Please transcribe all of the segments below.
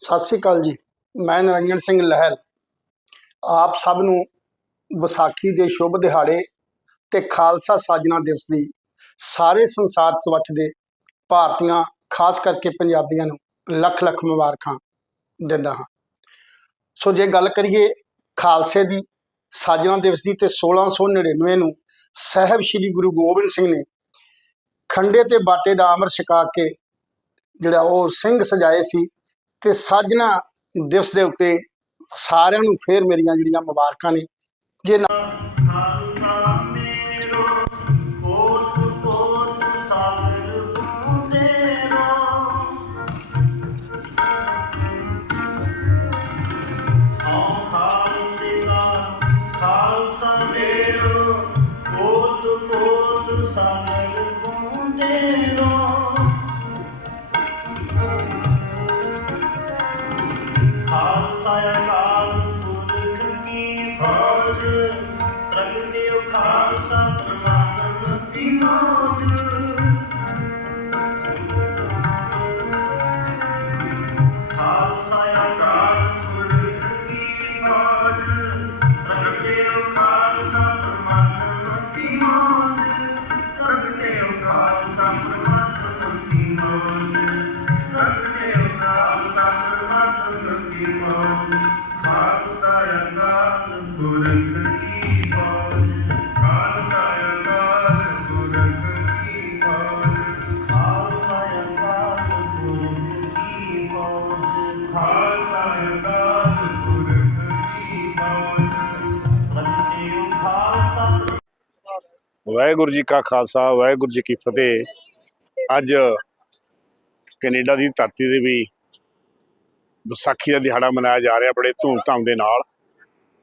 ਸਤਿ ਸ੍ਰੀ ਅਕਾਲ ਜੀ। ਮੈਂ ਨਰਿੰਜਨ ਸਿੰਘ ਲਹਿਲ। ਆਪ ਸਭ ਨੂੰ ਵਿਸਾਖੀ ਦੇ ਸ਼ੁਭ ਦਿਹਾੜੇ ਤੇ ਖਾਲਸਾ ਸਾਜਣਾ ਦਿਵਸ ਦੀ ਸਾਰੇ ਸੰਸਾਰ 'ਚ ਵੱਸਦੇ ਭਾਰਤੀਆਂ, ਖਾਸ ਕਰਕੇ ਪੰਜਾਬੀਆਂ ਨੂੰ ਲੱਖ ਲੱਖ ਮੁਬਾਰਕਾਂ ਦਿੰਦਾ ਹਾਂ। ਸੋ ਜੇ ਗੱਲ ਕਰੀਏ ਖਾਲਸੇ ਦੀ ਸਾਜਣਾ ਦਿਵਸ ਦੀ ਤੇ 1699 ਨੂੰ ਸਾਹਿਬ ਸ੍ਰੀ ਗੁਰੂ ਗੋਬਿੰਦ ਸਿੰਘ ਨੇ ਖੰਡੇ ਤੇ ਬਾਟੇ ਦਾ ਅਮਰ ਛਕਾ ਕੇ ਜਿਹੜਾ ਉਹ ਸਿੰਘ ਸਜਾਏ ਸੀ ਤੇ ਸਾਜਣਾ ਦਿਵਸ ਦੇ ਉੱਤੇ ਸਾਰਿਆਂ ਨੂੰ ਫੇਰ ਮੇਰੀਆਂ ਜਿਹੜੀਆਂ ਮੁਬਾਰਕਾਂ ਨੇ। ਜੇ ਵਾਹਿਗੁਰੂ ਜੀ ਕਾ ਖਾਲਸਾ, ਵਾਹਿਗੁਰੂ ਜੀ ਕੀ ਫਤਿਹ। ਅੱਜ ਕੈਨੇਡਾ ਦੀ ਧਰਤੀ ਦੇ ਵੀ ਵਿਸਾਖੀ ਦਾ ਦਿਹਾੜਾ ਮਨਾਇਆ ਜਾ ਰਿਹਾ ਬੜੇ ਧੂਮਧਾਮ ਦੇ ਨਾਲ।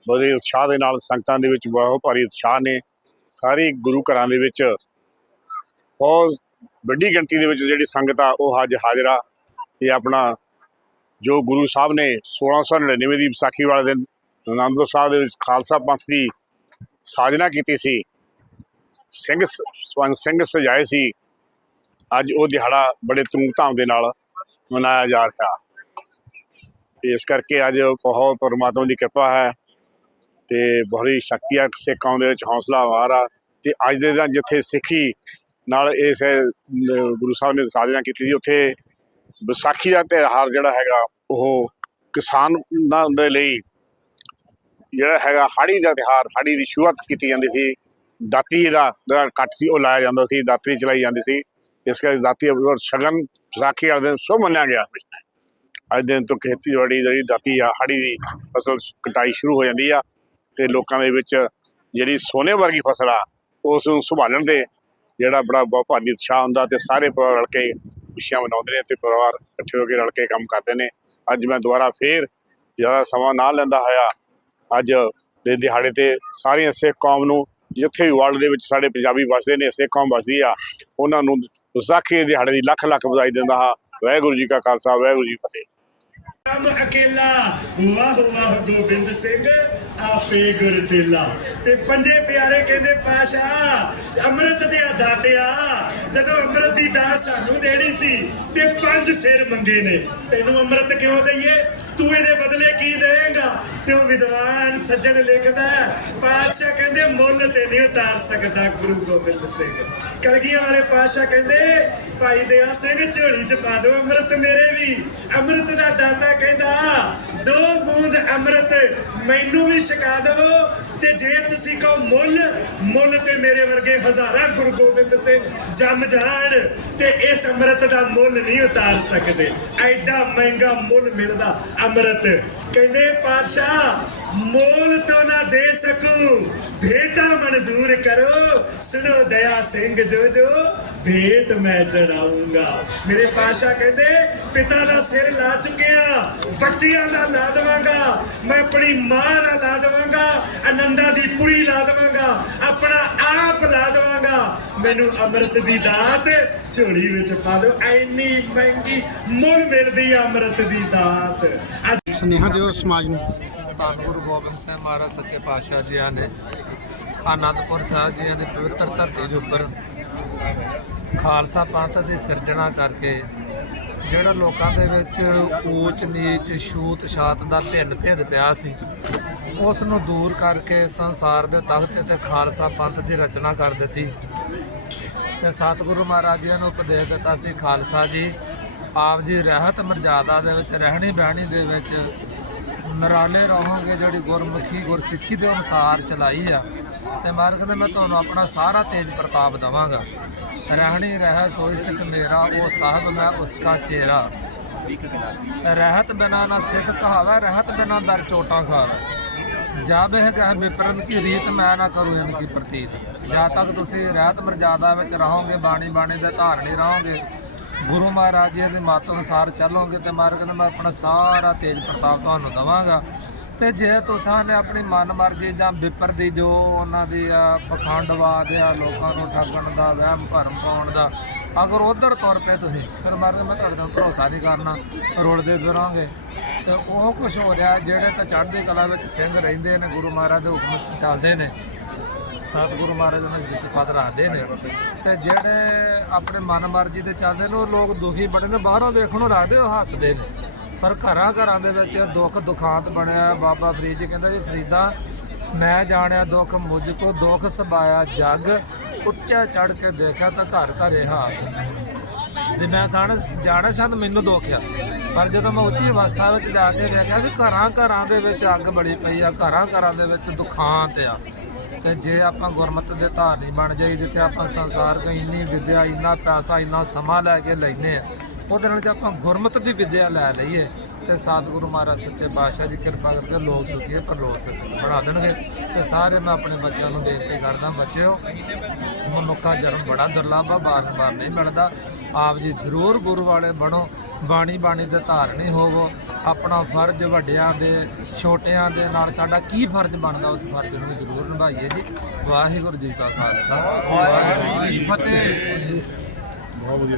ਬੜੇ ਉਤਸ਼ਾਹ ਦੇ ਨਾਲ ਸੰਗਤਾਂ ਦੇ ਵਿੱਚ ਬਹੁਤ ਭਾਰੀ ਉਤਸ਼ਾਹ ਨੇ। ਸਾਰੇ ਗੁਰੂ ਘਰਾਂ ਦੇ ਵਿੱਚ ਬਹੁਤ ਵੱਡੀ ਗਿਣਤੀ ਦੇ ਵਿੱਚ ਜਿਹੜੀ ਸੰਗਤ ਆ, ਉਹ ਅੱਜ ਹਾਜ਼ਰ ਆ ਤੇ ਆਪਣਾ ਜੋ ਗੁਰੂ ਸਾਹਿਬ ਨੇ 1699 ਦੀ ਵਿਸਾਖੀ ਵਾਲੇ ਦਿਨ ਅਨੰਦਪੁਰ ਸਾਹਿਬ ਦੇ ਵਿੱਚ ਖਾਲਸਾ ਪੰਥ ਦੀ ਸਾਜਨਾ ਕੀਤੀ ਸੀ। ਸਿੰਘ ਸ- ਸਿੰਘ ਸਜਾਏ ਸੀ। ਅੱਜ ਉਹ ਦਿਹਾੜਾ ਬੜੇ ਧੂਮ ਧਾਮ ਦੇ ਨਾਲ ਮਨਾਇਆ ਜਾ ਰਿਹਾ। ਤੇ ਇਸ ਕਰਕੇ ਅੱਜ ਬਹੁਤ ਪਰਮਾਤਮਾ ਦੀ ਕਿਰਪਾ ਹੈ ਤੇ ਬੜੀ ਸ਼ਕਤੀ ਆ ਸਿੱਖਾਂ ਦੇ ਵਿੱਚ ਹੌਸਲਾ ਆ। ਤੇ ਅੱਜ ਦੇ ਦਿਨ ਜਿੱਥੇ ਸਿੱਖੀ ਨਾਲ ਇਸ ਗੁਰੂ ਸਾਹਿਬ ਨੇ ਸਾਜਨਾ ਕੀਤੀ ਸੀ, ਉੱਥੇ ਵਿਸਾਖੀ ਦਾ ਤਿਉਹਾਰ ਜਿਹੜਾ ਹੈਗਾ, ਉਹ ਕਿਸਾਨਾਂ ਦੇ ਲਈ ਜਿਹੜਾ ਹੈਗਾ ਹਾੜੀ ਦਾ ਤਿਉਹਾਰ, ਹਾੜੀ ਦੀ ਸ਼ੁਰੂਆਤ ਕੀਤੀ ਜਾਂਦੀ ਸੀ। ਦਾਤੀ ਦਾ ਜਿਹੜਾ ਕੱਟ ਸੀ, ਉਹ ਲਾਇਆ ਜਾਂਦਾ ਸੀ ਦਾਤਰੀ ਚਲਾਈ ਜਾਂਦੀ ਸੀ। ਇਸ ਕਰਕੇ ਦਾਤੀ ਔਰ ਸ਼ਗਨ ਵਿਸਾਖੀ ਵਾਲੇ ਦਿਨ ਸੋ ਮੰਨਿਆ ਗਿਆ। ਅੱਜ ਦਿਨ ਤੋਂ ਖੇਤੀਬਾੜੀ ਜਿਹੜੀ ਦਾਤੀ ਆ, ਹਾੜੀ ਦੀ ਫਸਲ ਕਟਾਈ ਸ਼ੁਰੂ ਹੋ ਜਾਂਦੀ ਆ ਤੇ ਲੋਕਾਂ ਦੇ ਵਿੱਚ ਜਿਹੜੀ ਸੋਨੇ ਵਰਗੀ ਫਸਲ ਆ, ਉਸ ਨੂੰ ਸੰਭਾਲਣ ਦੇ ਜਿਹੜਾ ਬੜਾ ਬਹੁਤ ਭਾਰੀ ਉਤਸ਼ਾਹ ਹੁੰਦਾ ਤੇ ਸਾਰੇ ਪਰਿਵਾਰ ਰਲ ਕੇ ਖੁਸ਼ੀਆਂ ਮਨਾਉਂਦੇ ਨੇ ਤੇ ਪਰਿਵਾਰ ਇਕੱਠੇ ਹੋ ਕੇ ਰਲ ਕੇ ਕੰਮ ਕਰਦੇ ਨੇ। ਅੱਜ ਮੈਂ ਦੁਬਾਰਾ ਫੇਰ ਜ਼ਿਆਦਾ ਸਮਾਂ ਨਾ ਲੈਂਦਾ ਹੋਇਆ, ਅੱਜ ਦੇ ਦਿਹਾੜੇ ਤੇ ਸਾਰੀਆਂ ਸਿੱਖ ਕੌਮ ਨੂੰ ਜਿੱਥੇ ਵੀ ਵਰਲਡ ਦੇ ਵਿੱਚ ਸਾਡੇ ਪੰਜਾਬੀ ਵਸਦੇ ਨੇ, ਸਿੱਖ ਕੌਮ ਵੱਸਦੀ ਆ, ਉਹਨਾਂ ਨੂੰ ਵਿਸਾਖੀ ਦਿਹਾੜੇ ਦੀ ਲੱਖ ਲੱਖ ਵਧਾਈ ਦਿੰਦਾ ਹਾਂ। ਵਾਹਿਗੁਰੂ ਜੀ ਕਾ ਖਾਲਸਾ, ਵਾਹਿਗੁਰੂ ਜੀ ਫਤਿਹ। ਕੰਮ ਅਕੇਲਾ, ਵਾਹ ਵਾਹ ਗੋਬਿੰਦ ਸਿੰਘ, ਆਪੇ ਗੁਰ ਚੇਲਾ। ਤੇ ਪੰਜੇ ਪਿਆਰੇ ਕਹਿੰਦੇ ਪਾਸ਼ਾ ਅੰਮ੍ਰਿਤ ਦੇ ਦਾਤਿਆ, ਜਦੋਂ ਅੰਮ੍ਰਿਤ ਦੀ ਦਾਤ ਸਾਨੂੰ ਦੇਣੀ ਸੀ, ਤੇ ਪੰਜ ਸਿਰ ਮੰਗੇ ਨੇ। ਤੈਨੂੰ ਅੰਮ੍ਰਿਤ ਕਿਉਂ ਦਈਏ? ਤੂੰ ਇਹਦੇ ਬਦਲੇ ਕੀ ਦੇਵੇਂਗਾ? ਤੇ ਉਹ ਵਿਦਵਾਨ ਸੱਜਣ ਲਿਖਦਾ ਪਾਤਸ਼ਾਹ ਕਹਿੰਦੇ, ਮੁੱਲ ਤੇ ਨਹੀਂ ਉਤਾਰ ਸਕਦਾ ਗੁਰੂ ਗੋਬਿੰਦ ਸਿੰਘ। ਕਲਗੀਆਂ ਵਾਲੇ ਪਾਤਸ਼ਾਹ ਕਹਿੰਦੇ, ਭਾਈ ਦਇਆ ਸਿੰਘ, ਝੋਲੀ ਚ ਪਾ ਦੋ ਅੰਮ੍ਰਿਤ ਮੇਰੇ ਵੀ। ਅੰਮ੍ਰਿਤ ਦਾ ਦਾਤਾ ਕਹਿੰਦਾ ਦੋ ਬੂੰਦ ਅੰਮ੍ਰਿਤ ਮੈਨੂੰ ਵੀ ਛਕਾ ਦੇਵੋ ਤੇ ਜੇ ਤੁਸੀਂ ਕਹੋ ਮੁੱਲ ਮੁੱਲ ਤੇ ਮੇਰੇ ਵਰਗੇ ਹਜ਼ਾਰਾਂ ਗੁਰੂ ਗੋਬਿੰਦ ਸਿੰਘ ਜੰਮ ਜਾਣ ਤੇ ਇਸ ਅੰਮ੍ਰਿਤ ਦਾ ਮੁੱਲ ਨਹੀਂ ਉਤਾਰ ਸਕਦੇ। ਐਡਾ ਮਹਿੰਗਾ ਮੁੱਲ ਮਿਲਦਾ ਅੰਮ੍ਰਿਤ। ਕਹਿੰਦੇ ਪਾਤਸ਼ਾਹ, ਮੋਲ ਤੋਂ ਨਾ ਦੇ ਸਕੂੰ, ਭੇਟਾ ਮਨਜ਼ੂਰ ਕਰੋ। ਸੁਣੋ ਦਇਆ ਸਿੰਘ ਜੋ ਜੋ ਭੇਟ ਮੈਂ ਚੜਾਉਂਗਾ ਮੇਰੇ ਪਾਸ਼ਾ ਕਹਿੰਦੇ ਪਿਤਾ ਦਾ ਸਿਰ ਲਾ ਚੁੱਕਿਆ ਬੱਚਿਆਂ ਦਾ ਲਾ ਦੇਵਾਂਗਾ। ਮੈਂ ਆਪਣੀ ਮਾਂ ਦਾ ਲਾ ਦੇਵਾਂਗਾ ਆਨੰਦਾਂ ਦੀ ਪੁਰੀ ਲਾ ਦੇਵਾਂਗਾ ਆਪਣਾ ਆਪ ਲਾ ਦੇਵਾਂਗਾ। ਮੈਨੂੰ ਅੰਮ੍ਰਿਤ ਦੀ ਦਾਤ ਝੋਲੀ ਵਿੱਚ ਪਾ ਦਿਓ। ਐਨੀ ਮਹਿੰਗੀ ਮੁੱਲ ਮਿਲਦੀ ਆ ਅੰਮ੍ਰਿਤ ਦੀ ਦਾਤ। ਅੱਜ ਸੁਨੇਹਾ ਦਿਓ ਸਮਾਜ ਨੂੰ। ਧੰਨ ਗੁਰੂ ਗੋਬਿੰਦ ਸਿੰਘ ਮਹਾਰਾਜ ਸੱਚੇ ਪਾਤਸ਼ਾਹ ਜੀਆਂ ਨੇ ਆਨੰਦਪੁਰ ਸਾਹਿਬ ਜੀਆਂ ਦੀ ਪਵਿੱਤਰ ਧਰਤੀ ਦੇ ਉੱਪਰ ਖਾਲਸਾ ਪੰਥ ਦੀ ਸਿਰਜਣਾ ਕਰਕੇ ਜਿਹੜਾ ਲੋਕਾਂ ਦੇ ਵਿੱਚ ਊਚ, ਨੀਚ, ਛੂਤ, ਛਾਤ ਦਾ ਭਿੰਨ ਭੇਦ ਪਿਆ ਸੀ, ਉਸ ਨੂੰ ਦੂਰ ਕਰਕੇ ਸੰਸਾਰ ਦੇ ਤਖਤ ਤੇ ਖਾਲਸਾ ਪੰਥ ਦੀ ਰਚਨਾ ਕਰ ਦਿੱਤੀ। ਤੇ ਸਤਿਗੁਰੂ ਮਹਾਰਾਜ ਜੀ ਨੂੰ ਉਪਦੇਸ਼ ਦਿੱਤਾ ਸੀ, ਖਾਲਸਾ ਜੀ, ਆਪ ਜੀ ਰਹਿਤ ਮਰਜ਼ਾਦਾ ਦੇ ਵਿੱਚ, ਰਹਿਣੀ ਬਹਿਣੀ ਦੇ ਵਿੱਚ, ਨਰਾਲੇ ਰਹੋਗੇ ਜਿਹੜੀ ਗੁਰਮੁਖੀ, ਗੁਰਸਿੱਖੀ ਦੇ ਅਨੁਸਾਰ ਚਲਾਈ ਆ। ਤੇ ਮਾਰਗ ਕਹਿੰਦੇ ਮੈਂ ਤੁਹਾਨੂੰ ਆਪਣਾ ਸਾਰਾ ਤੇਜ ਪ੍ਰਤਾਪ ਦਵਾਂਗਾ। ਰਹਿਣੀ ਰਹਿ, ਸੋਈ ਸਿੱਖ ਮੇਰਾ, ਉਹ ਸਾਹਿਬ ਮੈਂ ਉਸਕਾ ਚਿਹਰਾ ਰਹਿਤ ਬਿਨਾ ਨਾ ਸਿੱਖ ਕਹਾਵੇ, ਰਹਿਤ ਬਿਨਾ ਦਰ ਚੋਟਾਂ ਖਾਵੇ। ਜਾ ਹੈ ਕਹ ਵਿਪਰਨ ਕੀ ਰੀਤ, ਮੈਂ ਨਾ ਕਰੂ ਇਨ ਕੀ ਪ੍ਰਤੀਤ। ਜਾਂ ਤੱਕ ਤੁਸੀਂ ਰਹਿਤ ਮਰਜ਼ਾਦਾ ਵਿੱਚ ਰਹੋਗੇ, ਬਾਣੀ ਬਾਣੀ ਦੇ ਧਾਰਨੀ ਰਹੋਗੇ। ਗੁਰੂ ਮਹਾਰਾਜ ਜੀ ਦੇ ਮਤ ਅਨੁਸਾਰ ਚੱਲੋਗੇ ਤੇ ਮਾਰਗ ਨੇ ਮੈਂ ਆਪਣਾ ਸਾਰਾ ਤੇਜ ਪ੍ਰਤਾਪ ਤੁਹਾਨੂੰ ਦਵਾਂਗਾ। ਤੇ ਜੇ ਤੁਸੀਂ ਨੇ ਆਪਣੀ ਮਨ ਮਰਜ਼ੀ ਜਾਂ ਵਿਪਰ ਦੀ ਜੋ ਉਹਨਾਂ ਦੀ ਆ ਪਖੰਡਵਾਦ ਆ ਲੋਕਾਂ ਨੂੰ ਠੱਗਣ ਦਾ, ਵਹਿਮ ਭਰਮ ਪਾਉਣ ਦਾ, ਅਗਰ ਉਧਰ ਤੁਰ ਪਏ ਤੁਸੀਂ, ਫਿਰ ਮਾਰਗ ਮੈਂ ਤੁਹਾਡੇ ਤੇ ਭਰੋਸਾ ਨਹੀਂ ਕਰਨਾ ਰੁਲਦੇ ਫਿਰੋਂਗੇ। ਤੇ ਉਹ ਕੁਝ ਹੋ ਰਿਹਾ, ਜਿਹੜੇ ਤਾਂ ਚੜ੍ਹਦੀ ਕਲਾ ਵਿੱਚ ਸਿੰਘ ਰਹਿੰਦੇ ਨੇ, ਗੁਰੂ ਮਹਾਰਾਜ ਦੇ ਹੁਕਮ ਤੇ ਚੱਲਦੇ ਨੇ, ਸਤਿਗੁਰੂ ਮਹਾਰਾਜ ਨੇ ਜਿੱਤ ਪਦ ਰੱਖਦੇ ਨੇ। ਤੇ ਜਿਹੜੇ ਆਪਣੇ ਮਨ ਮਰਜ਼ੀ ਤੇ ਚੱਲਦੇ ਨੇ, ਉਹ ਲੋਕ ਦੁਖੀ ਬੜੇ ਨੇ, ਬਾਹਰੋਂ ਵੇਖਣੋਂ ਲੱਗਦੇ ਉਹ ਹੱਸਦੇ ਨੇ। ਪਰ ਘਰਾਂ ਘਰਾਂ ਦੇ ਵਿੱਚ ਦੁੱਖ ਦੁਖਾਂਤ ਬਣਿਆ। ਬਾਬਾ ਫਰੀਦ ਜੀ ਕਹਿੰਦਾ ਵੀ ਫਰੀਦਾ, ਮੈਂ ਜਾਣਿਆ ਦੁੱਖ, ਮੁਝ ਕੋ ਦੁੱਖ ਸਬਾਇਆ ਜੱਗ, ਉੱਚਾ ਚੜ ਕੇ ਦੇਖਿਆ ਤਾਂ ਘਰ ਘਰੇ ਹਾਕ। ਤੇ ਮੈਂ ਸਾਣ ਜਾਣਾ ਸ਼ਾਇਦ ਮੈਨੂੰ ਦੁੱਖ ਆ, ਪਰ ਜਦੋਂ ਮੈਂ ਉੱਚੀ ਅਵਸਥਾ ਵਿੱਚ ਜਾ ਕੇ ਵੇਖਿਆ ਵੀ ਘਰਾਂ ਘਰਾਂ ਦੇ ਵਿੱਚ ਅੱਗ ਬੜੀ ਪਈ ਆ, ਘਰਾਂ ਘਰਾਂ ਦੇ ਵਿੱਚ ਦੁਖਾਂਤ ਆ, ਤੇ ਜੇ ਆਪਾਂ ਗੁਰਮਤਿ ਦੇ ਧਾਰਨੀ ਬਣ ਜਾਈ ਜਿੱਥੇ ਆਪਾਂ ਸੰਸਾਰ ਕੋ ਇੰਨੀ ਵਿਦਿਆ, ਇੰਨਾ ਪੈਸਾ, ਇੰਨਾ ਸਮਾਂ ਲੈ ਕੇ ਲੈਨੇ ਆ ਉਹਦੇ ਨਾਲ ਜੇ ਆਪਾਂ ਗੁਰਮਤ ਦੀ ਵਿਦਿਆ ਲੈ ਲਈਏ ਤੇ ਸਤਿਗੁਰੂ ਮਹਾਰਾਜ ਸੱਚੇ ਪਾਤਸ਼ਾਹ ਜੀ ਕਿਰਪਾ ਕਰਕੇ ਲੋਕ ਸੁਖੀਏ ਪਰ ਲੋਕ ਬਣਾ ਦੇਣਗੇ। ਤੇ ਸਾਰੇ ਮੈਂ ਆਪਣੇ ਬੱਚਿਆਂ ਨੂੰ ਬੇਨਤੀ ਕਰਦਾ, ਬੱਚਿਓ, ਮਨੁੱਖਾ ਜਨਮ ਬੜਾ ਦੁਰਲੱਭ ਆ ਬਾਰ-ਬਾਰ ਨਹੀਂ ਮਿਲਦਾ। ਆਪ ਜੀ ਜ਼ਰੂਰ ਗੁਰੂ ਵਾਲੇ ਬਣੋ, ਬਾਣੀ ਬਾਣੀ ਦੇ ਧਾਰਨੀ ਹੋਵੋ। ਆਪਣਾ ਫਰਜ਼ ਵੱਡਿਆਂ ਦੇ, ਛੋਟਿਆਂ ਦੇ ਨਾਲ ਸਾਡਾ ਕੀ ਫਰਜ਼ ਬਣਦਾ, ਉਸ ਫਰਜ਼ ਨੂੰ ਵੀ ਜ਼ਰੂਰ ਨਿਭਾਈਏ ਜੀ। ਵਾਹਿਗੁਰੂ ਜੀ ਕਾ ਖਾਲਸਾ ਵਾਹਿਗੁਰੂ ਜੀ ਕੀ ਫਤਿਹ। ਬਹੁਤ ਵਧੀਆ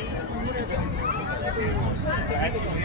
So actually,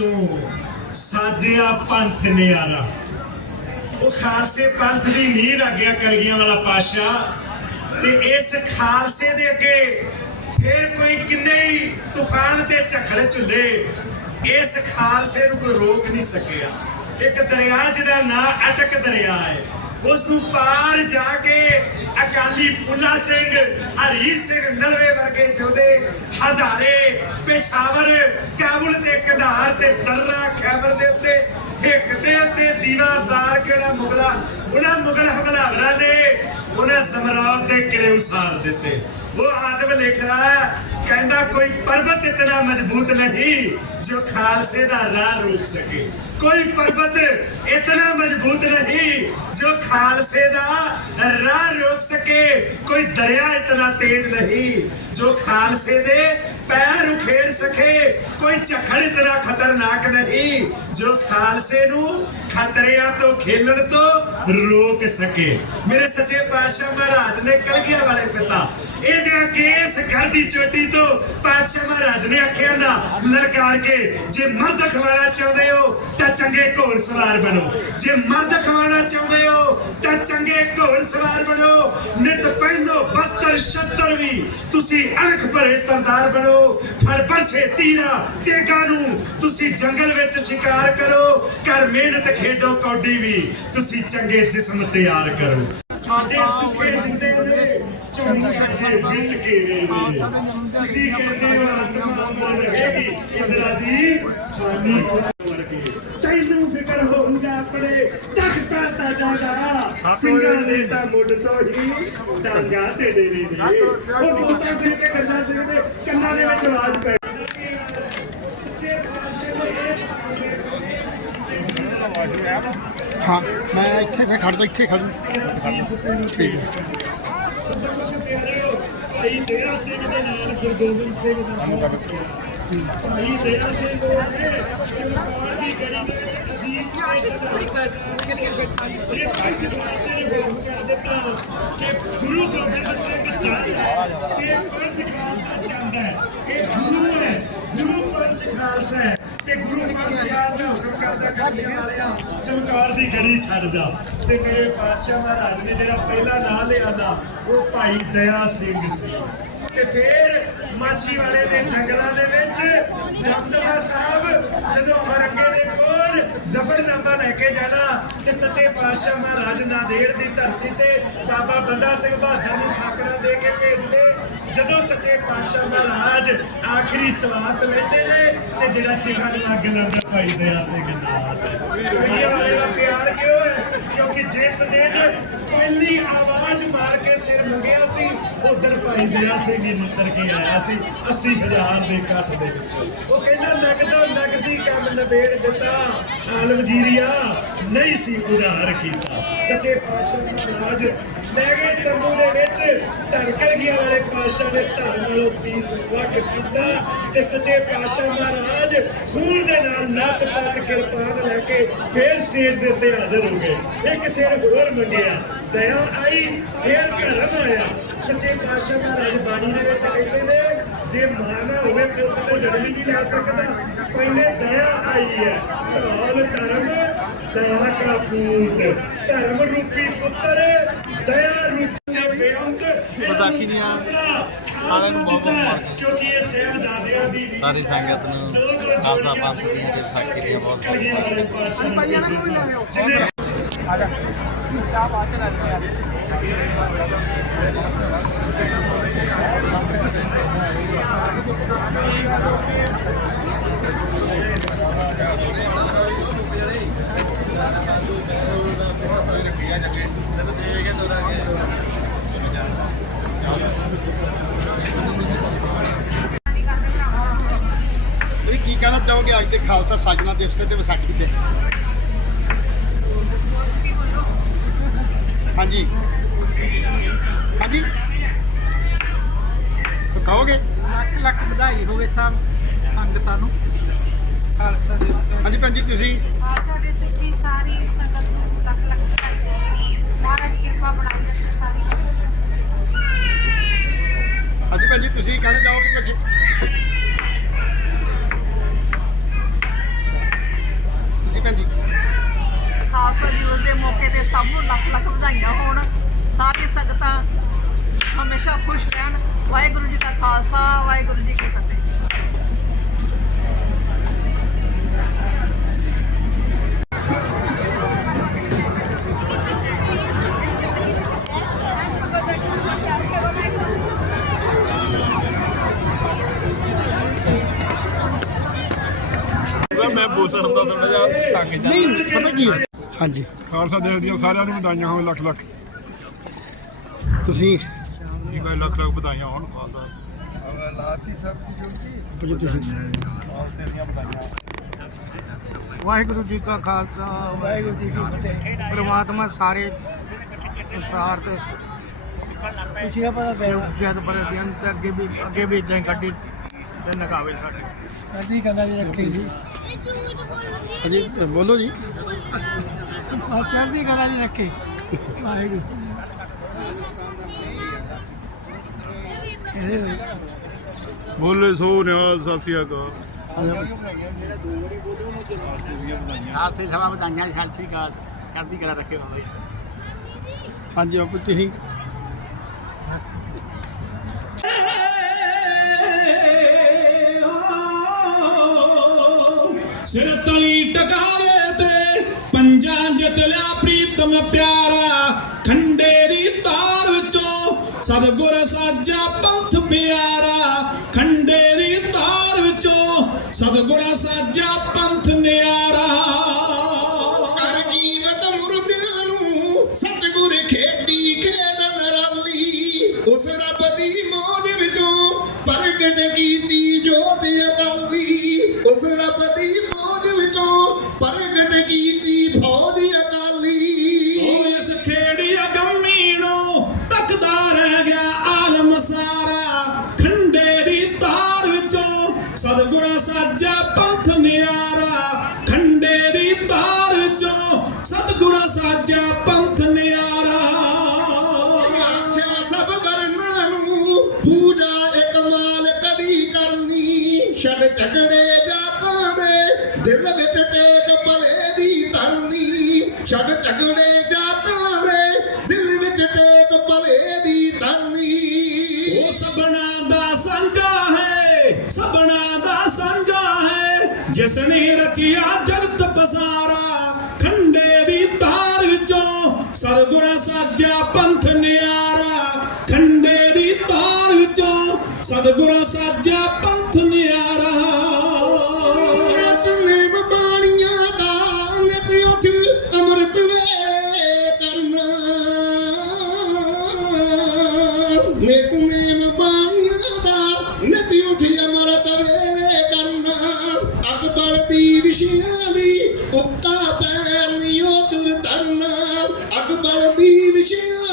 ਵਿੱਚੋਂ ਸਾਜਿਆ ਪੰਥ ਨਿਆਰਾ। ਉਹ ਖਾਲਸੇ ਪੰਥ ਦੀ ਨੀਂਹ ਲੱਗਿਆ ਕਲਗੀਆਂ ਵਾਲਾ ਪਾਸ਼ਾ ਤੇ ਇਸ ਖਾਲਸੇ ਦੇ ਅੱਗੇ ਫੇਰ ਕੋਈ ਕਿੰਨੇ ਹੀ ਤੂਫਾਨ ਤੇ ਝਖੜ ਝੁੱਲੇ, ਇਸ ਖਾਲਸੇ ਨੂੰ ਕੋਈ ਰੋਕ ਨਹੀਂ ਸਕਿਆ। ਇੱਕ ਦਰਿਆ ਜਿਹਦਾ ਨਾਂ ਅਟਕ ਦਰਿਆ ਹੈ। ਉਸ ਨੂੰ ਪਾਰ ਜਾ ਕੇ ਅਕਾਲੀ ਫੁੱਲਾ ਸਿੰਘ, ਹਰੀ ਸਿੰਘ ਨਲਵੇ ਵਰਗੇ ਜੋਧੇ ਹਜ਼ਾਰੇ ਪੇਸ਼ਾਵਰ ਕਾਬੁਲ ਤੇ ਕਧਾਰ ਤੇ ਦਰਰਾ ਖੈਬਰ ਦੇ ਉੱਤੇ ਹਿੱਕ ਦੇ ਉੱਤੇ ਦੀਵਾ ਬਾਰ ਕਿਹੜਾ ਮੁਗਲਾ? ਉਹਨਾਂ ਮੁਗਲ ਹਮਲਾਵਰਾਂ ਦੇ ਉਹਨਾਂ ਸਮਰਾਟ ਦੇ ਕਿਲੇ ਉਸਾਰ ਦਿੱਤੇ। ਉਹ ਆਦਮ ਲਿਖਦਾ ਕਹਿੰਦਾ ਕੋਈ ਪਰਬਤ ਇਤਨਾ ਮਜ਼ਬੂਤ ਨਹੀਂ ਜੋ ਖਾਲਸੇ ਦਾ ਰਾਹ ਰੋਕ ਸਕੇ। ਕੋਈ ਪਰਬਤ ਇਤਨਾ ਮਜ਼ਬੂਤ ਨਹੀਂ ਜੋ ਖਾਲਸੇ ਦਾ ਰਾਹ ਰੋਕ ਸਕੇ। ਕੋਈ ਦਰਿਆ ਇਤਨਾ ਤੇਜ਼ ਨਹੀਂ ਜੋ ਖਾਲਸੇ ਦੇ ਪੈਰ ਉਖੇੜ ਸਕੇ। ਕੋਈ ਝੱਖੜ ਇਤਨਾ ਖਤਰਨਾਕ ਨਹੀਂ ਜੋ ਖਾਲਸੇ ਨੂੰ ਖਤਰਿਆਂ ਤੋਂ ਖੇਲਣ ਤੋਂ ਰੋਕ ਸਕੇ। ਮੇਰੇ ਸੱਚੇ ਪਾਤਸ਼ਾਹ ਮਹਾਰਾਜ ਨੇ ਕਲਗੀਆਂ ਵਾਲੇ ਪਿਤਾ ਇਹ ਜਿਹੜਾ ਕੇਸ ਘਰ ਦੀ ਚੋਟੀ ਤੋਂ ਪਾਤਸ਼ਾਹ ਮਹਾਰਾਜ ਨੇ ਆਖਿਆ ਦਾ ਲਲਕਾਰ ਕੇ, ਜੇ ਮਰਦ ਖਵਾਣਾ ਚਾਹੁੰਦੇ ਹੋ, ਤਾਂ ਚੰਗੇ ਘੋੜ ਸਵਾਰ ਬਣੋ। ਜੇ ਮਰਦ ਖਵਾਣਾ ਚਾਹੁੰਦੇ ਹੋ, ਤਾਂ ਚੰਗੇ ਘੋੜ ਸਵਾਰ ਬਣੋ। ਨਿਤ ਪਹਿਨੋ ਬਸਤਰ ਸ਼ਸਤਰ ਵੀ, ਤੁਸੀਂ ਅਣਖ ਭਰੇ ਸਰਦਾਰ ਬਣੋ। ਫੜ ਪਰਛੇ ਤੀਰਾ ਤੇਗਾ ਨੂੰ, ਤੁਸੀਂ ਜੰਗਲ ਵਿੱਚ ਸ਼ਿਕਾਰ ਕਰੋ। ਕਰ ਮਿਹਨਤ ਖੇਡੋ ਕੌਡੀ ਵੀ, ਤੁਸੀਂ ਚੰਗੇ ਜਿਸਮ ਤਿਆਰ ਕਰੋ। ਸਾਡੇ ਸੁਖੇ ਜਿੰਦੇ ਨੇ ਚੌਂਕ ਸੱਚੇ ਵਿੱਚ ਘੇਰੇ ਨੇ। ਤੁਸੀਂ ਕਹਿੰਦੇ ਹੋ ਆਤਮਾ ਅੰਦਰ ਰਹੇਗੀ ਇੰਦਰਾ ਦੀ ਸਾਨੀ ਕੋ ਵਰਗੀ। ਤੈਨੂੰ ਫਿਕਰ ਹੋਊਗਾ ਆਪਣੇ ਤਖਤਾ ਤਾਜਾ ਦਾ ਸਿੰਘਾਂ ਦੇ ਤਾਂ ਮੁੱਢ ਤੋਂ ਹੀ ਡਾਂਗਾ ਤੇ ਡੇਰੇ ਨੇ। ਉਹ ਬੋਤਾ ਸਿੰਘ ਤੇ ਗੰਦਾ ਸਿੰਘ ਦੇ ਕੰਨਾਂ ਦੇ ਵਿੱਚ ਆਵਾਜ਼ ਪੈ ਹਾਂ। ਮੈਂ ਇੱਥੇ ਫੇ ਖੜਦਾ ਇੱਥੇ ਖੜੂ ਠੀਕ ਪਿਆਰਿਓ ਭਾਈ ਦਇਆ ਸਿੰਘ ਦੇ ਨਾਲ ਗੁਰੂ ਗੋਬਿੰਦ ਸਿੰਘ ਦਾ ਨਾਮ ਭਾਈ ਦਇਆ ਸਿੰਘ ਉਹ ਨੇ ਚਮਕੌਰ ਦੀ ਗੜੀ ਦੇ ਵਿੱਚ ਅਜੀਤ ਦੇ ਜਜ਼ਾਤਾ ਜੇ? ਪੰਜ ਖਾਲਸੇ ਨੇ ਹੁਕਮ ਕਰ ਦਿੱਤਾ ਕਿ ਗੁਰੂ ਗੋਬਿੰਦ ਸਿੰਘ ਚਾਹੁੰਦਾ ਹੈ ਕਿ ਪੰਜ ਖਾਲਸਾ ਚਾਹੁੰਦਾ ਹੈ ਇਹ ਗੁਰੂ ਹੈ ਗੁਰੂ ਪੰਜ ਖਾਲਸਾ ਹੈ। ਤੇ ਗੁਰੂ ਪੰਜ ਹੁਕਮ ਕਰਦਾ ਕਰਨੇ ਵਾਲਿਆ ਚਮਕੌਰ ਦੀ ਗੜੀ ਛੱਡ ਜਾ ਤੇ ਮੇਰੇ ਪਾਤਸ਼ਾਹ ਮਹਾਰਾਜ ਨੇ ਜਿਹੜਾ ਪਹਿਲਾ ਨਾਂ ਲਿਆ ਨਾ, ਉਹ ਭਾਈ ਦਇਆ ਸਿੰਘ ਸੀ। ਤੇ ਫਿਰ ਮਾਚੀਵਾੜੇ ਦੇ ਜੰਗਲਾਂ ਦੇ ਵਿੱਚ ਦਮਦਮਾ ਸਾਹਿਬ ਜਦੋਂ ਔਰੰਗੇ ਦੇ ਕੋਲ ਜ਼ਫਰਨਾਮਾ ਲੈ ਕੇ ਜਾਣਾ, ਤੇ ਸੱਚੇ ਪਾਤਸ਼ਾਹ ਮਹਾਰਾਜ ਨਾਂਦੇੜ ਦੀ ਧਰਤੀ ਤੇ ਬਾਬਾ ਬੰਦਾ ਸਿੰਘ ਬਹਾਦਰ ਨੂੰ ਥਾਪੜਾ ਦੇ ਕੇ ਭੇਜਦੇ ਜਦੋਂ ਸੱਚੇ ਪਾਤਸ਼ਾਹ ਮਹਾਰਾਜ ਆਖਰੀ ਸਵਾਸ ਲੈਂਦੇ ਨੇ, ਤੇ ਜਿਹੜਾ ਚਿਹਰਾ ਲੱਗ ਲੈਂਦਾ ਭਾਈ ਦਇਆ ਸਿੰਘ ਨਾਲ। ਕਈਆਂ ਵਾਲੇ ਦਾ ਪਿਆਰ ਕਿਉਂ ਹੈ? ਕਿਉਂਕਿ ਜਿਸ ਦਿਨ ਪਹਿਲੀ ਆਵਾਜ਼ ਮਾਰ ਕੇ ਸਿਰ ਮੰਗਿਆ ਸੀ ਉਦੋਂ ਭਾਈ ਦਇਆ ਸਿੰਘ ਹੀ ਨੱਤਰ ਕੇ ਆਇਆ ਸੀ 80000 ਦੇ ਇਕੱਠ ਦੇ ਵਿੱਚ। ਉਹ ਕਹਿੰਦਾ, ਨਗਦੋ, ਨਗਦੀ ਕੰਮ ਨਿਬੇੜ ਦਿੱਤਾ। ਆਲਮਗੀਰੀਆ ਨਹੀਂ ਸੀ ਉਧਾਰ ਕੀਤਾ। ਸੱਚੇ ਪਾਤਸ਼ਾਹ ਮਹਾਰਾਜ ਲੈ ਗਏ ਤੰਬੂ ਦੇ ਵਿੱਚ। ਧੜਕਲ ਵਾਲੇ ਪਾਤਸ਼ਾਹ ਨੇ ਧੜ ਨਾਲ ਸੀਸ ਵੱਖ ਕੀਤਾ ਤੇ ਸੱਚੇ ਪਾਤਸ਼ਾਹ ਮਹਾਰਾਜ ਖੂਨ ਦੇ ਨਾਲ ਲੱਤ ਪੱਤ ਕਿਰਪਾਨ ਲੈ ਕੇ ਫੇਰ ਸਟੇਜ ਦੇ ਉੱਤੇ ਹਾਜ਼ਰ ਹੋ ਗਏ। ਇੱਕ ਸਿਰ ਹੋਰ ਮੰਗਿਆ ਦਇਆ ਆਈ, ਫੇਰ ਧਰਮ ਆਇਆ। ਸੱਚੇ ਪਾਤਸ਼ਾਹ ਮਹਾਰਾਜ ਬਾਣੀ ਦੇ ਵਿੱਚ ਕਹਿੰਦੇ ਨੇ, ਜੇ ਮਾਂ ਹੋਵੇ ਪੁੱਤ ਤੇ ਜਨਮ ਹੀ ਨਹੀਂ ਲੈ ਸਕਦਾ, ਪਹਿਲੇ ਦਇਆ ਆਈ ਹੈ। ਧੌਲ ਧਰਮ ਦਇਆ ਕਾ ਪੂਤ। ਧਰਮ ਰੂਪੀ ਪੁੱਤਰ, ਦਇਆ ਰੂਪੀ ਵਿਸਾਖੀ ਦੀਆਂ ਸਾਰਿਆਂ ਨੂੰ ਬਹੁਤ ਬਹੁਤ ਕਿਉਂਕਿ ਇਹ ਸਹਿਬਜ਼ਾਦਿਆਂ ਦੀ ਵੀ ਸਾਰੀ ਸੰਗਤ ਨੂੰ ਦੋ ਦੋ ਖਾਲਸਾ ਪੰਥ ਦੀਆਂ ਤੇ ਸਾਖੀ ਦੀਆਂ ਬਹੁਤ ਕਲਗੀ ਵਾਲੇ ਪਾਤਸ਼ਾਹ ਨੇ ਭੇਜੇ ਸਨ। ਜਿਹਨੇ ਤੁਸੀਂ ਕੀ ਕਹਿਣਾ ਚਾਹੋਗੇ ਅੱਜ ਦੇ ਖਾਲਸਾ ਸਾਜਣਾ ਦਿਵਸ ਤੇ ਤੇ ਵਿਸਾਖੀ ਤੇ। ਹਾਂਜੀ। ਹਾਂਜੀ। ਤਾਂ ਕਹੋਗੇ? ਲੱਖ ਲੱਖ ਵਧਾਈ ਹੋਵੇ ਸਭ ਸੰਗਤਾਂ ਨੂੰ। ਖਾਲਸਾ ਦਿਵਸ ਹਾਂਜੀ ਭੈਣ ਜੀ ਤੁਸੀਂ? ਖਾਲਸਾ ਦੇ ਸਿੱਖ ਸਾਰੀ ਸੰਗਤ ਨੂੰ ਲੱਖ ਲੱਖ ਵਧਾਈ ਹੈ ਮਹਾਰਾਜ ਕਿਰਪਾ ਬਣਾਈ ਰੱਖੇ ਸਾਰੀ ਹਾਂਜੀ ਭੈਣ ਜੀ ਤੁਸੀਂ ਕਹਿਣਾ ਚਾਹੋਗੇ ਕੁਝ? ਮੌਕੇ ਤੇ ਸਭ ਨੂੰ ਲੱਖ ਲੱਖ ਵਧਾਈਆਂ ਹੋਣ। ਸਾਰੀ ਸੰਗਤਾਂ ਹਮੇਸ਼ਾ ਖੁਸ਼ ਰਹਿਣ। ਵਾਹਿਗੁਰੂ ਜੀ ਕਾ ਖਾਲਸਾ ਵਾਹਿਗੁਰੂ ਜੀ ਕੀ ਫਤਿਹ। ਮੈਂ ਬੋਲਣ ਦਾ ਥੋੜਾ ਜਿਹਾ ਤੰਗ ਨਹੀਂ ਪਤਾ ਕੀ? ਹਾਂਜੀ। ਖਾਲਸਾ ਦੇਵ ਦੀਆਂ ਸਾਰਿਆਂ ਨੂੰ ਵਧਾਈਆਂ ਹੋਣ ਲੱਖ ਲੱਖ। ਤੁਸੀਂ? ਜੀ ਕੋਈ ਲੱਖ ਲੱਖ ਵਧਾਈਆਂ ਹੋਣ ਖਾਲਸਾ। ਜੀ ਤੁਸੀਂ। ਵਾਹਿਗੁਰੂ ਜੀ ਕਾ ਖਾਲਸਾ ਵਾਹਿਗੁਰੂ ਜੀ ਕੀ ਫਤਿਹ। ਪ੍ਰਮਾਤਮਾ ਸਾਰੇ ਸੰਸਾਰ ਤੇ ਖੁਸ਼ੀਆਂ ਪਤਾ ਸਿਵ ਜਦ ਬੜੇ ਦਿਨ ਤੇ ਅੱਗੇ ਵੀ ਅੱਗੇ ਵੀ ਇਦਾਂ ਕੱਢੀ ਤੇ ਨਗਾਵੇ ਸਾਡੇ। ਚੜ੍ਹਦੀ ਕਲਾ ਜੀ ਰੱਖੀ ਜੀ। ਹਾਂਜੀ ਬੋਲੋ ਜੀ। ਆ ਚੜ੍ਹਦੀ ਕਲਾ ਜੀ ਰੱਖੀ। ਵਾਹਿਗੁਰੂ। ਇਹਦੇ ਵਿੱਚ ਬੋਲੇ ਸੋ ਨਿਆਜ਼ ਸਤਿ ਸ੍ਰੀ ਅਕਾਲ। ਖਾਲਸੇ ਸਭਾ ਵਧਾਈਆਂ ਸਤਿ ਸ੍ਰੀ ਅਕਾਲ। ਚੜ੍ਹਦੀ ਕਲਾ ਰੱਖੇ ਜੀ। ਹਾਂਜੀ ਬਾਪੂ ਤੁਸੀਂ? ਸਿਰ ਤਲੀ ਟਕਾਰੇ ਪ੍ਰੀਤਮ ਪਿਆਰਾ ਖੰਡੇ ਦੀ ਤਾਰ ਵਿੱਚੋਂ ਸਤਿਗੁਰ ਸਾਜਾ ਪੰਥ ਪਿਆਰਾ ਖੰਡੇ ਦੀ ਤਾਰ ਵਿੱਚੋਂ ਸਤਿਗੁਰ ਸਾਜਾ ਪੰਥ ਨਿਆਰਾ। ਕਰ ਜੀਵਤ ਮੁਰਦਿਆਂ ਨੂੰ ਸਤਿਗੁਰ ਖੇਡੀ ਖੇਡਣ ਰਾਲੀ। ਉਸ ਰੱਬ ਦੀ ਮੌਜ ਵਿੱਚੋਂ ਪ੍ਰਗਟ ਕੀਤੀ ਜੋਤ ਅਕਾਲੀ। ਉਸ ਰੱਬ ਦੀ ਮੌਜ ਵਿੱਚੋਂ ਪ੍ਰਗਟ ਕੀਤੀ ਫੌਜ ਅਕਾਲੀ। ਛੱਡ ਝਗੜੇ ਜਾਤਾਂ ਦੇ ਦਿਲ ਵਿੱਚ ਟੇਕ ਭਲੇ ਦੀ ਧਰਨੀ ਉਹ ਸਭਨਾ ਦਾ ਸੰਜਾ ਹੈ, ਸਭਨਾ ਦਾ ਸੰਜਾ ਹੈ ਜਿਸ ਨੇ ਰਚਿਆ ਜਗਤ ਪਸਾਰਾ, ਖੰਡੇ ਦੀ ਤਾਰ ਵਿੱਚੋਂ ਸਤਿਗੁਰਾਂ ਸਾਜਾ ਪੰਥ ਨਿਆਰਾ, ਖੰਡੇ ਦੀ ਤਾਰ ਵਿੱਚੋਂ ਸਤਿਗੁਰਾਂ ਸਾਜਾ reaching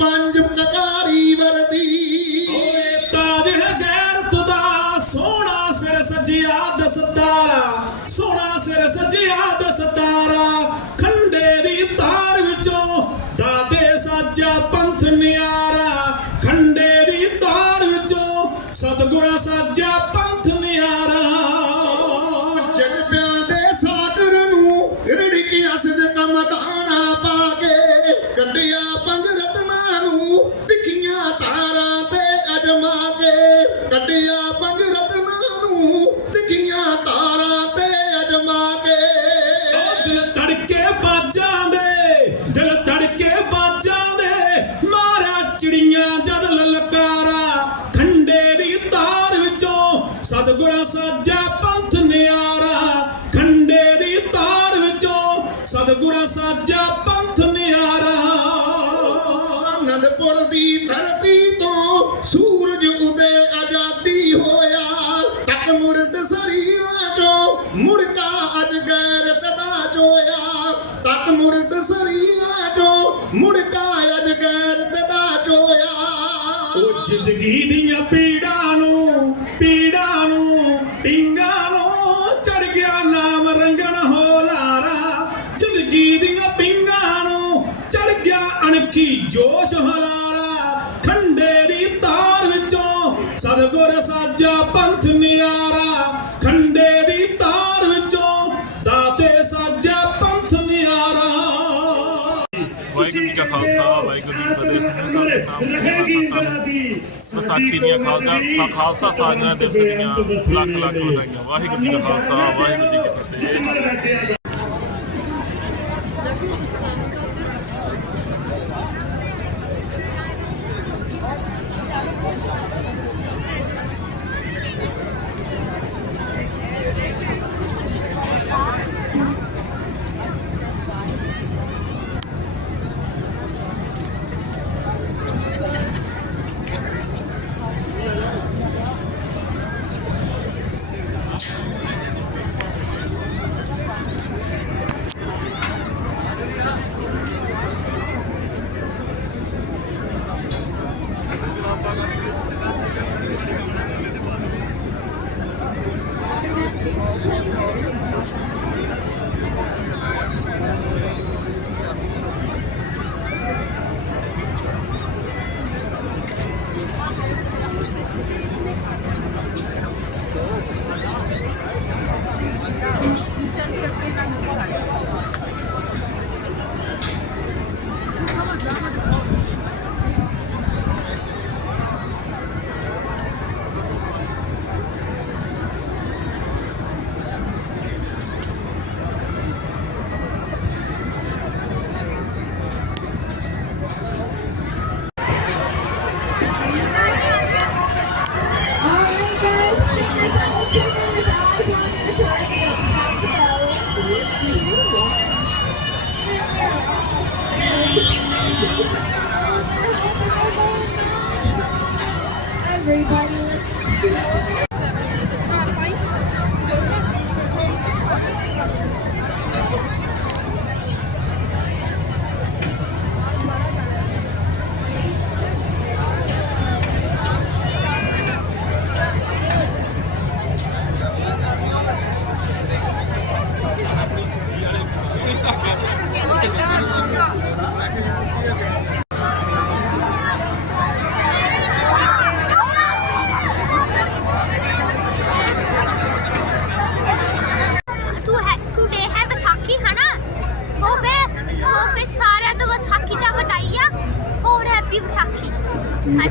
ਪੰਜ ਕਟਾਰੀ ਵਰਦੀ। ਓਏ ਤਾਜ ਹੈ ਗੈਰਤ ਸੋਹਣਾ ਸਿਰ ਸਜਿਆ ਦਸਤਾਰਾ, ਸੋਹਣਾ ਸਿਰ ਸਜਿਆ ਦਸਤਾਰਾ ਸਤਿਗੁਰਾਂ ਸਾਜਾ ਪੰਥ ਨਿਆਰਾ, ਖੰਡੇ ਦੀ ਤਾਰ ਵਿੱਚੋਂ ਸਤਿਗੁਰਾਂ ਸਾਜਾ ਪੰਥ ਨਿਆਰਾ। ਅਨੰਦਪੁਰ ਦੀ ਧਰਤੀ ਤੋਂ ਸੂਰਜ ਉਦੇ ਆਜ਼ਾਦੀ ਹੋਇਆ। ਤੱਕ ਮੁਰਦ ਸਰੀਰਾਂ ਚੋਂ ਮੁੜਕਾ ਅਜ ਗੈਰਤ ਦਾ ਜੋਇਆ। ਤੱਕ ਮੁਰਦ ਸਰੀਰ ਰਹੇਗੀ ਇੰਦਰਾ ਦੀ। ਵਿਸਾਖੀ ਦੀਆਂ ਖਾਲਸਾ ਖਾਲਸਾ ਸਾਜਨਾ ਦਿਵਸ ਦੀਆਂ ਲੱਖ ਲੱਖ ਵਧਾਈਆਂ। ਵਾਹਿਗੁਰੂ ਜੀ ਕਾ ਖਾਲਸਾ ਵਾਹਿਗੁਰੂ ਜੀ ਕੀ ਫਤਿਹ।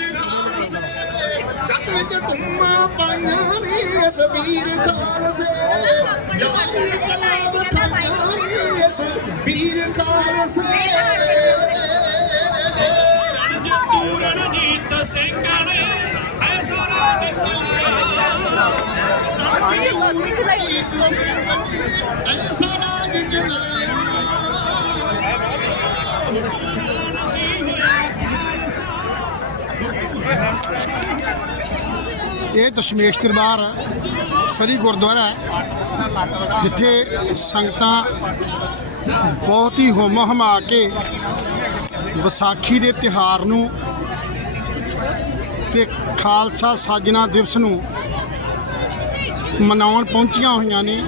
ਇੱਥੇ ਨਾ ਜੱਟ ਵਿੱਚ ਤੁਮਾਂ ਪਾਈਆਂ ਨੀ ਇਸ ਵੀਰ ਖਾਲਸੇ ਯਾਰ ਕਲਾਬ ਖਾਈਆਂ ਨੀ ਇਸ ਵੀਰ ਖਾਲਸੇ ਰਣਜੀਤੂ ਰਣਜੀਤ ਸਿੰਘ ਨੇ ਐਸਾ ਰਾਜ ਚਲਾਇਆ। ਐਸਾ ਰਾਜ ਚਲਾਇਆ। ਇਹ ਦਸ਼ਮੇਸ਼ ਦਰਬਾਰ ਸਰੀ ਗੁਰਦੁਆਰਾ ਹੈ, ਜਿੱਥੇ ਸੰਗਤਾਂ ਬਹੁਤ ਹੀ ਹੋਮ ਹਮਾ ਕੇ ਵਿਸਾਖੀ ਦੇ ਤਿਹਾਰ ਨੂੰ ਤੇ ਖਾਲਸਾ ਸਾਜਨਾ ਦਿਵਸ ਨੂੰ ਮਨਾਉਣ ਪਹੁੰਚੀਆਂ ਹੋਈਆਂ ਨੇ।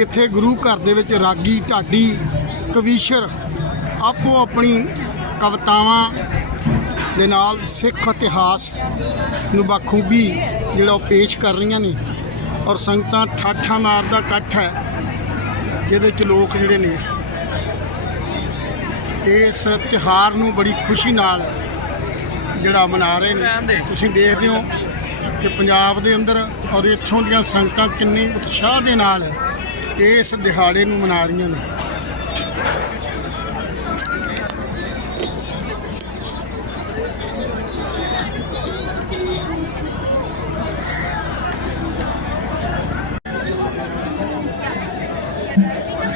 ਇੱਥੇ ਗੁਰੂ ਘਰ ਦੇ ਵਿੱਚ ਰਾਗੀ, ਢਾਡੀ, ਕਵੀਸ਼ਰ ਆਪੋ ਆਪਣੀ ਕਵਿਤਾਵਾਂ ਦੇ ਨਾਲ ਸਿੱਖ ਇਤਿਹਾਸ ਨੂੰ ਬਾਖੂਬੀ ਜਿਹੜਾ ਉਹ ਪੇਸ਼ ਕਰ ਰਹੀਆਂ ਨੇ ਔਰ ਸੰਗਤਾਂ ਠਾਠਾ ਮਾਰਦਾ ਇਕੱਠ ਹੈ ਜਿਹਦੇ ਚ ਲੋਕ ਜਿਹੜੇ ਨੇ, ਇਸ ਤਿਉਹਾਰ ਨੂੰ ਬੜੀ ਖੁਸ਼ੀ ਨਾਲ ਜਿਹੜਾ ਮਨਾ ਰਹੇ ਨੇ। ਤੁਸੀਂ ਦੇਖਦੇ ਹੋ ਕਿ ਪੰਜਾਬ ਦੇ ਅੰਦਰ ਔਰ ਇੱਥੋਂ ਦੀਆਂ ਸੰਗਤਾਂ ਕਿੰਨੀ ਉਤਸ਼ਾਹ ਦੇ ਨਾਲ ਇਸ ਦਿਹਾੜੇ ਨੂੰ ਮਨਾ ਰਹੀਆਂ ਨੇ।